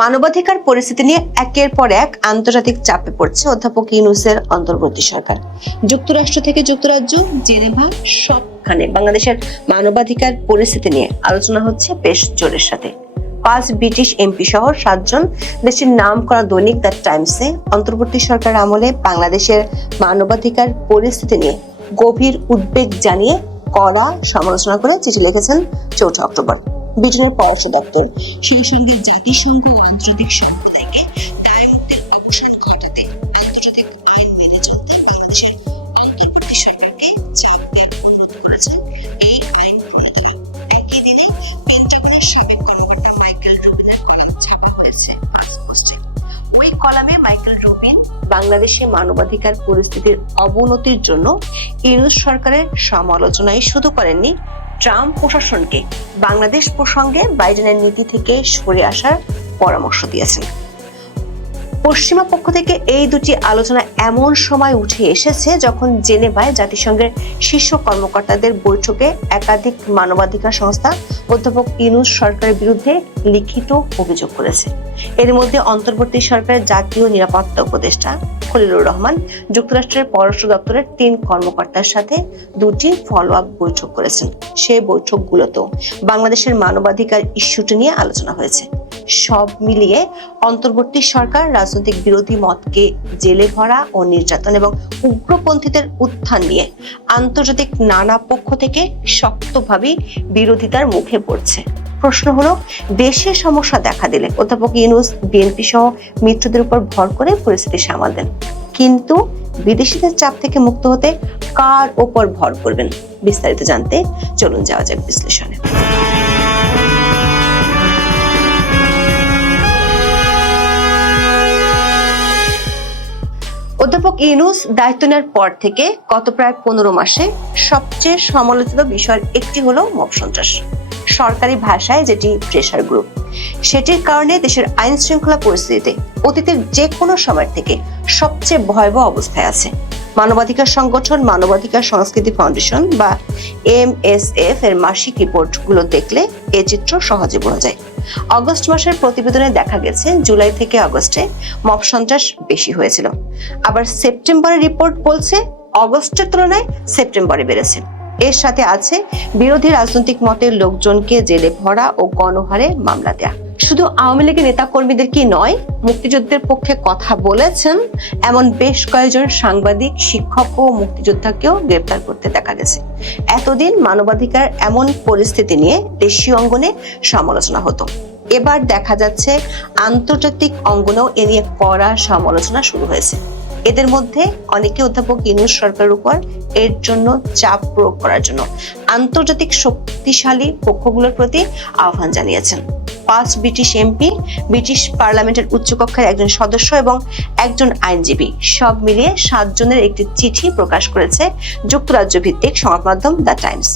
মানবাধিকার পরিস্থিতি নিয়ে একের পর এক আন্তর্জাতিক চাপে পড়ছে অধ্যাপক ইউনূসের অন্তর্বর্তী সরকার। যুক্তরাষ্ট্র থেকে যুক্তরাজ্য, জেনেভা সবখানে বাংলাদেশের মানবাধিকার পরিস্থিতি নিয়ে আলোচনা হচ্ছে বেশ জোরের সাথে। 5 ব্রিটিশ এমপি সহ 7 জন দেশের নাম করা দৈনিক দ্য টাইমসে অন্তর্বর্তী সরকার আমলে বাংলাদেশের মানবাধিকার পরিস্থিতি নিয়ে গভীর উদ্বেগ জানিয়ে কড়া সমালোচনা করে চিঠি লিখেছেন 4 অক্টোবর। ব্রিটেনের পররাষ্ট্র দপ্তর সেই সঙ্গে জাতিসংঘ ও আন্তর্জাতিক সম্প্রদায়কে দায়মুক্তির অবসান ঘটাতে আন্তর্জাতিক আইন মেনে চলতে বাংলাদেশের অন্তর্বর্তী সরকারকে চাপ দেওয়ার অনুরোধ করেছেন এই আইন প্রণেতারা। একই দিনে পেন্টাগনের সাবেক কর্মকর্তা মাইকেল রুবিনের কলাম ছাপা হয়েছে পোস্টে। ওই কলামে মাইকেল রুবিন বাংলাদেশে মানবাধিকার পরিস্থিতির অবনতির জন্য ইউনূস সরকারের সমালোচনাই শুধু করেননি, ট্রাম্প প্রশাসনকে বাংলাদেশ প্রসঙ্গে বাইডেনের নীতি থেকে সরে আসার পরামর্শ দিয়েছেন। পশ্চিমা পক্ষ থেকে এই দুটি আলোচনা এমন সময় উঠে এসেছে যখন জেনেভায় জাতিসংঘের শীর্ষ কর্মকর্তাদের বৈঠকে একাধিক মানবাধিকার সংস্থা অধ্যাপক ইউনূস সরকারের বিরুদ্ধে লিখিত অভিযোগ করেছে। এর মধ্যে অন্তর্বর্তী সরকারের জাতীয় নিরাপত্তা উপদেষ্টা খলিলুর রহমান যুক্তরাষ্ট্রের পররাষ্ট্র দপ্তরের 3 কর্মকর্তার সাথে 2টি ফলো-আপ বৈঠক করেছেন। সেই বৈঠকগুলোতেও বাংলাদেশের মানবাধিকার ইস্যুটি নিয়ে আলোচনা হয়েছে। সব মিলিয়ে অন্তর্বর্তী সরকার রাজনৈতিক বিরোধী মতকে জেলে ভরা ও নির্যাতন এবং উগ্রপন্থীদের উত্থান নিয়ে আন্তর্জাতিক নানা পক্ষ থেকে শক্তভাবে বিরোধিতার মুখে পড়ছে। প্রশ্ন হলো, দেশে সমস্যা দেখা দিলে অধ্যাপক ইউনূস বিএনপি সহ মিত্রদের উপর ভর করে পরিস্থিতি সামাল দেন, কিন্তু বিদেশিদের চাপ থেকে মুক্ত হতে কার ওপর ভর করবেন? বিস্তারিত জানতে চলুন যাওয়া যাক বিশ্লেষণে। অধ্যাপক ইউনূস দায়িত্ব নেওয়ার পর থেকে গত প্রায় 15 মাসে সবচেয়ে সমালোচিত বিষয়ের একটি হলো মব সন্ত্রাস, সরকারি ভাষায় যেটি প্রেসার গ্রুপ। সেটির কারণে দেশের আইন শৃঙ্খলা পরিস্থিতিতে অতীতের যে কোনো সময় থেকে সবচেয়ে ভয়াবহ অবস্থায় আছে। মানবাধিকার সংগঠন মানবাধিকার সংস্কৃতি ফাউন্ডেশন বা MSF এর মাসিক রিপোর্টগুলো দেখলে এই চিত্র সহজে বোঝা যায়। অগস্ট মাসের প্রতিবেদনে দেখা গেছে জুলাই থেকে আগস্টে মব সন্ত্রাস বেশি হয়েছিল, আবার সেপ্টেম্বরের রিপোর্ট বলছে অগস্টের তুলনায় সেপ্টেম্বরে বেড়েছে। এর সাথে আছে বিরোধী রাজনৈতিক মতের লোকজনকে জেলে ভরা ও গণহারে মামলা দেয়া। শুধু আওয়ামী লীগের নেতা কর্মীদের কি নয়, মুক্তিযুদ্ধের পক্ষে কথা বলেছেন এমন বেশ কয়েকজন সাংবাদিক, শিক্ষক ও মুক্তিযোদ্ধাকেও গ্রেপ্তার করতে দেখা গেছে। এতদিন মানবাধিকার এমন পরিস্থিতি নিয়ে দেশীয় অঙ্গনে সমালোচনা হতো, এবার দেখা যাচ্ছে আন্তর্জাতিক অঙ্গনেও এ নিয়ে কড়া সমালোচনা শুরু হয়েছে। এদের মধ্যে অনেকে অধ্যাপক ইউনূস সরকারের উপর এর জন্য চাপ প্রয়োগ করার জন্য আন্তর্জাতিক শক্তিশালী পক্ষগুলোর প্রতি আহ্বান জানিয়েছেন। 5 ব্রিটিশ এমপি, ব্রিটিশ পার্লামেন্টের উচ্চকক্ষের একজন সদস্য এবং একজন আইনজীবী সব মিলিয়ে 7 জনের একটি চিঠি প্রকাশ করেছে যুক্তরাজ্য ভিত্তিক সংবাদ মাধ্যম দ্য টাইমস।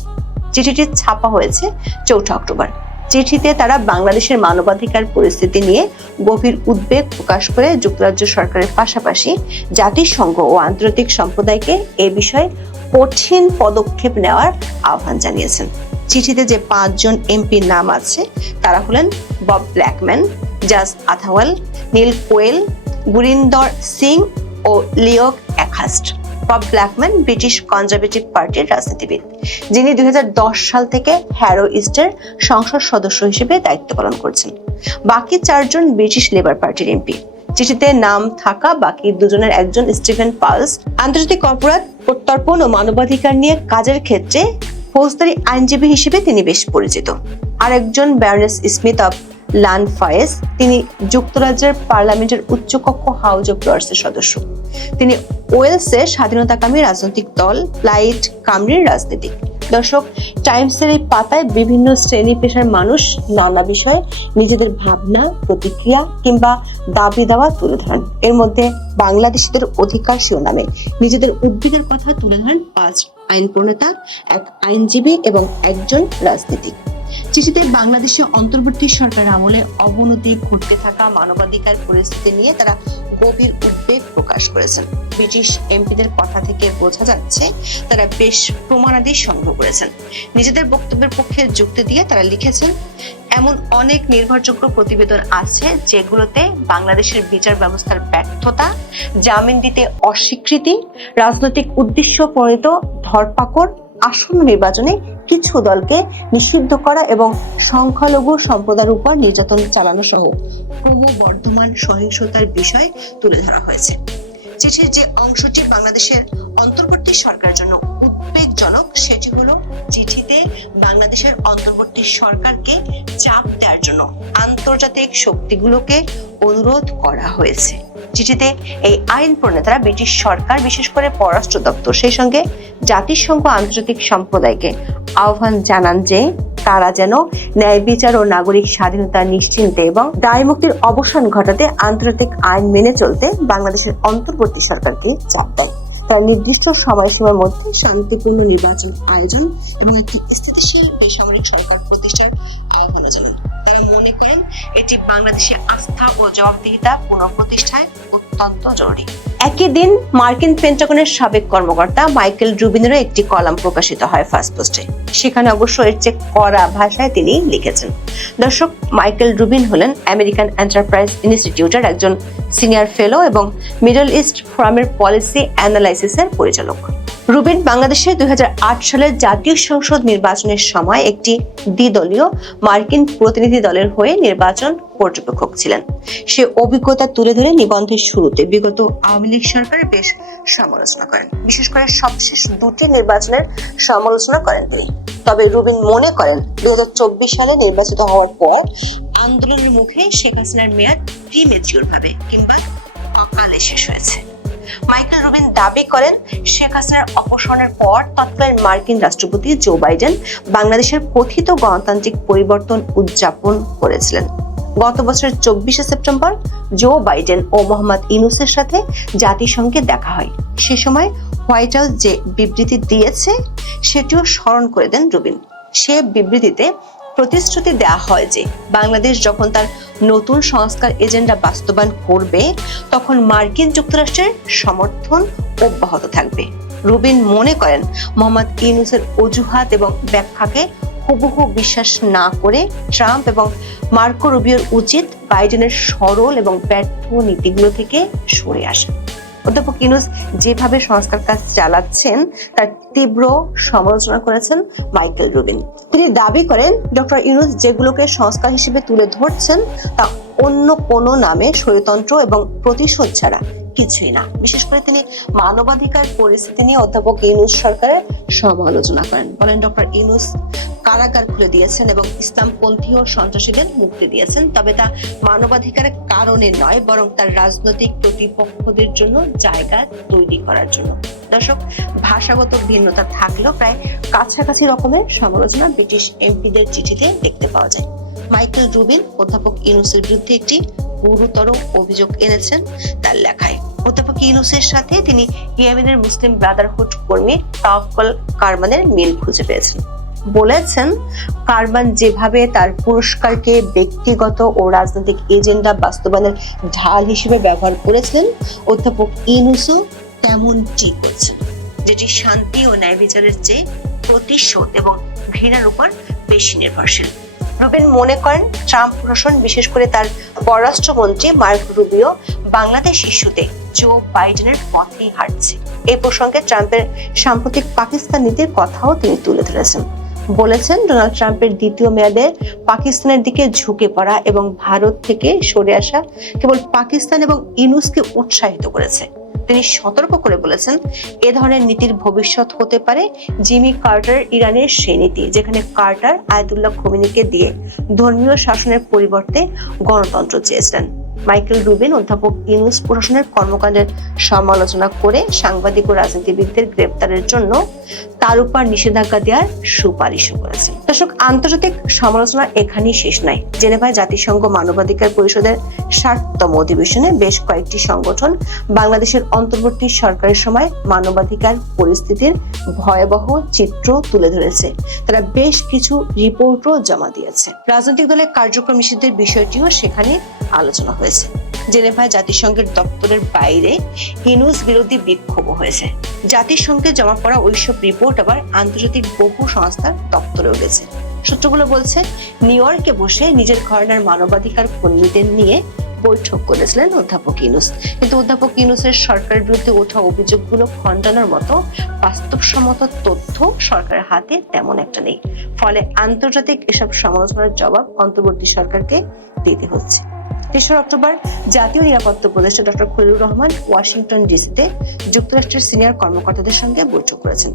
চিঠিটি ছাপা হয়েছে 4 অক্টোবর। চিঠিতে তারা বাংলাদেশের মানবাধিকার পরিস্থিতি নিয়ে গভীর উদ্বেগ প্রকাশ করে যুক্তরাজ্য সরকারের পাশাপাশি জাতিসংঘ ও আন্তর্জাতিক সম্প্রদায়কে এ বিষয়ে কঠিন পদক্ষেপ নেওয়ার আহ্বান জানিয়েছেন। চিঠিতে যে 5 জন এমপির নাম আছে তারা হলেন বব ব্ল্যাকম্যান, জাজ আথাওয়াল, নীল কোয়েল, গুরিন্দর সিং ও লিওক এখাস্ট। বব ব্ল্যাকম্যান ব্রিটিশ কনজারভেটিভ পার্টির রাজনীতিবিদ, যিনি 2010 সাল থেকে হ্যারো ইস্টের সংসদ সদস্য হিসেবে দায়িত্ব পালন করছেন। বাকি 4 জন ব্রিটিশ লেবার পার্টির এমপি। চিঠিতে নাম থাকা বাকি 2 জনের একজন স্টিফেন পালস, আন্তর্জাতিক অপরাধ, প্রত্যর্পণ ও মানবাধিকার নিয়ে কাজের ক্ষেত্রে ফৌজদারি আইনজীবী হিসেবে তিনি বেশ পরিচিত। আরেকজন ব্যারনেস স্মিথ অব লানফায়েস, তিনি যুক্তরাজ্যের পার্লামেন্টের উচ্চকক্ষ হাউস অব লর্ডসের সদস্য। তিনি ওয়েলসের স্বাধীনতাকামী রাজনৈতিক দল প্লাইড কামরির রাজনীতিক। দর্শক, টাইমসের এই পাতায় বিভিন্ন শ্রেণী পেশার মানুষ নানা বিষয়ে নিজেদের ভাবনা, প্রতিক্রিয়া কিংবা দাবি দাওয়া তুলে ধরেন। এর মধ্যে বাংলাদেশিদের অধিকার শিরোনামে নিজেদের উদ্বেগের কথা তুলে ধরেন 5 আইন প্রণেতা, 1 আইনজীবী এবং 1 জন রাজনীতিক। চিঠিতে বাংলাদেশে অন্তর্বর্তী সরকার আমলে অবনতি ঘটতে থাকা মানবাধিকার পরিস্থিতি নিয়ে তারা গভীর উদ্বেগ প্রকাশ করেছেন। ব্রিটিশ এমপিদের কথা থেকে বোঝা যাচ্ছে তারা বেশ প্রমাণাদি সংগ্রহ করেছেন। নিজেদের বক্তব্যের পক্ষে যুক্তি দিয়ে তারা লিখেছেন, এমন অনেক নির্ভরযোগ্য প্রতিবেদন আছে যেগুলোতে বাংলাদেশের বিচার ব্যবস্থার ব্যর্থতা, জামিন দিতে অস্বীকৃতি, রাজনৈতিক উদ্দেশ্য প্রণীত ধরপাকড়, আসন্ন নির্বাচনে কিছু দলকে নিষিদ্ধ করা এবং সংখ্যালঘু সম্প্রদায়ের উপর নির্যাতন চালানো সহ ক্রমবর্ধমান সহিংসতার বিষয় তুলে ধরা হয়েছে। চিঠির যে অংশটি বাংলাদেশের অন্তর্বর্তী সরকারের জন্য উদ্বেগজনক সেটি হলো চিঠিতে বাংলাদেশের অন্তর্বর্তী সরকারকে চাপ দেওয়ার জন্য আন্তর্জাতিক শক্তিগুলোকে অনুরোধ করা হয়েছে। চিঠিতে এই আইন প্রণেতারা ব্রিটিশ সরকার, বিশেষ করে পররাষ্ট্র দপ্তর, সেই সঙ্গে জাতিসংঘ আন্তর্জাতিক সম্প্রদায়কে আহ্বান জানান যে তারা যেন ন্যায় বিচার ও নাগরিক স্বাধীনতা নিশ্চিন্তে এবং দায়মুক্তির অবসান ঘটাতে আন্তর্জাতিক আইন মেনে চলতে বাংলাদেশের অন্তর্বর্তী সরকারকে চাপ দেন। তার নির্দিষ্ট সময়সীমার মধ্যে শান্তিপূর্ণ নির্বাচন আয়োজন এবং একটি স্থিতিশীল বেসামরিক সরকার প্রতিষ্ঠার আহ্বান জানান। তারা মনে করেন এটি বাংলাদেশে আস্থা ও জবাবদিহিতা পুনঃপ্রতিষ্ঠায় অত্যন্ত জরুরি। একই দিন মার্কিন পেন্টাগনের সাবেক কর্মকর্তা মাইকেল রুবিনেরও একটি কলাম প্রকাশিত হয় ফার্স্ট পোস্টে। সেখানে অবশ্য এর চেয়ে কড়া ভাষায় তিনি লিখেছেন। দর্শক, মাইকেল রুবিন হলেন আমেরিকান এন্টারপ্রাইজ ইনস্টিটিউটের একজন সিনিয়র ফেলো এবং মিডল ইস্ট ফোরামের পলিসি অ্যানালাইসিসের পরিচালক। রুবিন বাংলাদেশে 2008 সালের জাতীয় সংসদ নির্বাচনের সময় একটি দ্বিদলীয় মার্কিন প্রতিনিধি দলের হয়ে নির্বাচন পর্যবেক্ষক ছিলেন। সে অভিজ্ঞতা তুলে ধরে নিবন্ধের শুরুতে বিগত আওয়ামী লীগ সরকারের বেশ সমালোচনা করেন। বিশেষ করে সবশেষ দুটি নির্বাচনের সমালোচনা করেন তিনি। তবে রুবিন মনে করেন 2024 সালে নির্বাচিত হওয়ার পর আন্দোলনের মুখে শেখ হাসিনার মেয়াদ প্রিমেচিউর ভাবে কিংবা অকালে শেষ হয়েছে। মাইকেল রুবিন দাবি করেন শেখ হাসিনার অপসারণের পর তৎকালীন মার্কিন রাষ্ট্রপতি জো বাইডেন বাংলাদেশের কথিত গণতান্ত্রিক পরিবর্তন উদযাপন করেছিলেন। গত বছরের 24শে সেপ্টেম্বর জো বাইডেন ও মোহাম্মদ ইউনূসের সাথে জাতিসংঘে দেখা হয়। সে সময় হোয়াইট হাউস যে বিবৃতি দিয়েছে সেটিও স্মরণ করে দেন রুবিন। সে বিবৃতিতে প্রতিশ্রুতি দেওয়া হয় যে বাংলাদেশ যখন তার নতুন সংস্কার এজেন্ডা বাস্তবায়ন করবে তখন মার্কিন যুক্তরাষ্ট্রের সমর্থন অব্যাহত থাকবে। রুবিন মনে করেন মোহাম্মদ ইউনূসের অজুহাত এবং ব্যাখ্যাকে হুবহু বিশ্বাস না করে ট্রাম্প এবং মার্কো রুবিওর উচিত বাইডেনের সরল এবং ব্যর্থ নীতিগুলো থেকে সরে আসা। অধ্যাপক ইউনূস যেভাবে সংস্কার কাজ চালাচ্ছেন তার তীব্র সমালোচনা করেছেন মাইকেল রুবিন। তিনি দাবি করেন ডক্টর ইউনূস যেগুলোকে সংস্কার হিসেবে তুলে ধরছেন তা অন্য কোনো নামে স্বৈরতন্ত্র এবং প্রতিশোধ ছাড়া কিছুই না। বিশেষ করে তিনি মানবাধিকার পরিস্থিতি নিয়ে অধ্যাপক ইউনূস সরকারের সমালোচনা করেন। বলেন ডক্টর ইউনূস কারাগার খুলে দিয়েছেন এবং ইসলামপন্থী ও সন্ত্রাসীদের মুক্তি দিয়েছেন, তবে তা মানবাধিকারের কারণে নয়, বরং তার রাজনৈতিক প্রতিপক্ষদের জন্য জায়গা তৈরি করার জন্য। দর্শক, ভাষাগত ভিন্নতা থাকলেও প্রায় কাছাকাছি রকমের সমালোচনা ব্রিটিশ এমপিদের চিঠিতে দেখতে পাওয়া যায়। মাইকেল রুবিন অধ্যাপক ইউনূসের বিরুদ্ধে একটি গুরুতর অভিযোগ এনেছেন তার লেখায়। অধ্যাপক ইউনূসের সাথে তিনি ইয়েমেনের মুসলিম ব্রাদারহুড কর্মী তাওয়াক্কুল কারমানের মিল খুঁজে পেয়েছেন। বলেছেন কারমান যেভাবে তার পুরস্কারকে ব্যক্তিগত ও রাজনৈতিক এজেন্ডা বাস্তবায়নের ঢাল হিসেবে ব্যবহার করেছিলেন, অধ্যাপক ইউনূসও তেমনটি করছেন, যেটি শান্তি ও ন্যায় বিচারের চেয়ে প্রতিশোধ এবং ঘৃণার উপর বেশি নির্ভরশীল। রুবিন মনে করেন ট্রাম্প প্রশাসন, বিশেষ করে তার পররাষ্ট্রমন্ত্রী মার্কো রুবিও বাংলাদেশ ইস্যুতে জো বাইডেনের পথেই হাঁটছে। এই প্রসঙ্গে ট্রাম্পের সাম্প্রতিক পাকিস্তান নীতির কথাও তিনি তুলে ধরেছেন। বলেছেন ডোনাল্ড ট্রাম্পের দ্বিতীয় মেয়াদে পাকিস্তানের দিকে ঝুঁকে পড়া এবং ভারত থেকে সরে আসা কেবল পাকিস্তান এবং ইউনূসকে উৎসাহিত করেছে। তিনি সতর্ক করে বলেছেন এ ধরনের নীতির ভবিষ্যৎ হতে পারে জিমি কার্টার ইরানের সেই নীতি, যেখানে কার্টার আয়াতুল্লাহ খোমেনিকে দিয়ে ধর্মীয় শাসনের পরিবর্তে গণতন্ত্র চেয়েছিলেন। মাইকেল রুবিন অধ্যাপক ইউনূস প্রশাসনের কর্মকাণ্ডের সমালোচনা করে সাংবাদিক ও রাজনীতিবিদদের গ্রেপ্তারের জন্য তার উপর নিষেধাজ্ঞা দেওয়ার সুপারিশও করেছেন। দর্শক, আন্তর্জাতিক সমালোচনা এখানেই শেষ নয়। জেনেভায় জাতিসংঘ মানবাধিকার পরিষদের 60তম অধিবেশনে বেশ কয়েকটি সংগঠন বাংলাদেশের অন্তর্বর্তী সরকারের সময় মানবাধিকার পরিস্থিতির ভয়াবহ চিত্র তুলে ধরেছে। তারা বেশ কিছু রিপোর্টও জমা দিয়েছে। রাজনৈতিক দলের কার্যক্রম নিষিদ্ধের বিষয়টিও সেখানে আলোচনা হয়েছে। জেনেভায় জাতিসংঘের দপ্তরের বাইরে ইউনূস বিরোধী বিক্ষোভ হয়েছে। জাতিসংঘে জমা পড়া ওইসব রিপোর্ট আবার আন্তর্জাতিক বহু সংস্থার দপ্তরেও গেছে। সূত্রগুলো বলছে নিউ ইয়র্কে বসে নিজের ঘরানার মানবাধিকার কর্মীদের নিয়ে বৈঠক করেছিলেন অধ্যাপক ইউনূস। কিন্তু অধ্যাপক ইউনূসের সরকারের বিরুদ্ধে ওঠা অভিযোগগুলো খণ্ডানোর মতো বাস্তবসম্মত তথ্য সরকারের হাতে তেমন একটা নেই। ফলে আন্তর্জাতিক এসব সমালোচনার জবাব অন্তর্বর্তী সরকারকে দিতে হচ্ছে। ৩রা অক্টোবর জাতীয় নিরাপত্তা উপদেষ্টা ডক্টর খলিলুর রহমান ওয়াশিংটন ডিসিতে যুক্তরাষ্ট্রের সিনিয়র কর্মকর্তাদের সঙ্গে বৈঠক করেছেন।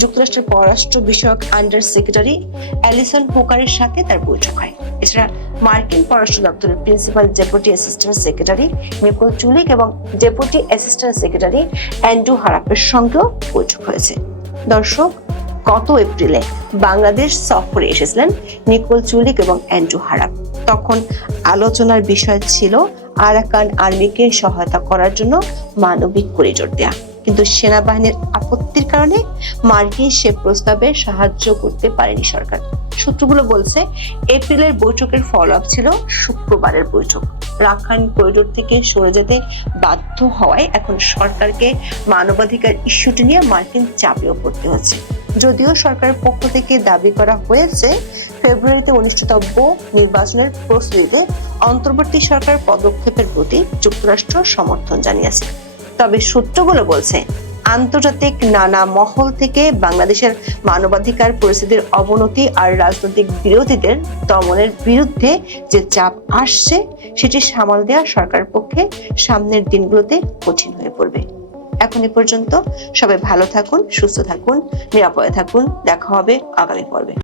যুক্তরাষ্ট্রের পররাষ্ট্র বিষয়ক আন্ডার সেক্রেটারি অ্যালিসন হুকারের সাথে তার বৈঠক হয়। এছাড়া মার্কিন পররাষ্ট্র দপ্তরের principal deputy assistant secretary Nicole Chulick এবং ডেপুটি অ্যাসিস্ট্যান্ট সেক্রেটারি অ্যান্ড্রু হারাপের সঙ্গেও বৈঠক হয়েছে। দর্শক, গত এপ্রিলে বাংলাদেশ সফরে এসেছিলেন নিকোল চুলিক এবং অ্যান্ড্রু হারাপ। তখন আলোচনার বিষয় ছিল আরাকান আর্মিকে সহায়তা করার জন্য মানবিক করিডোর দেয়া, কিন্তু সেনাবাহিনীর আপত্তির কারণে মার্কিন সে প্রস্তাবে সাহায্য করতে পারেনি সরকার। সূত্রগুলো বলছে এপ্রিলের বৈঠকের ফলো আপ ছিল শুক্রবারের বৈঠক। রাখাইন করিডোর থেকে সরে যেতে বাধ্য হওয়ায় এখন সরকারকে মানবাধিকার ইস্যুটি নিয়ে মার্কিন চাপেও পড়তে হচ্ছে। যদিও সরকারের পক্ষ থেকে দাবি করা হয়েছে ফেব্রুয়ারিতে অনুষ্ঠিতব্য নির্বাচনের প্রস্তুতিতে অন্তর্বর্তী সরকার পদক্ষেপের প্রতি যুক্তরাষ্ট্র সমর্থন জানিয়েছে। তবে সূত্রগুলো বলছে আন্তর্জাতিক নানা মহল থেকে বাংলাদেশের মানবাধিকার পরিস্থিতির অবনতি আর রাজনৈতিক বিরোধীদের দমনের বিরুদ্ধে যে চাপ আসছে সেটি সামাল দেওয়া সরকারের পক্ষে সামনের দিনগুলোতে কঠিন হয়ে পড়বে। এখন এ পর্যন্ত সবাই ভালো থাকুন, সুস্থ থাকুন, নিরাপদে থাকুন। দেখা হবে আগামী পর্বে।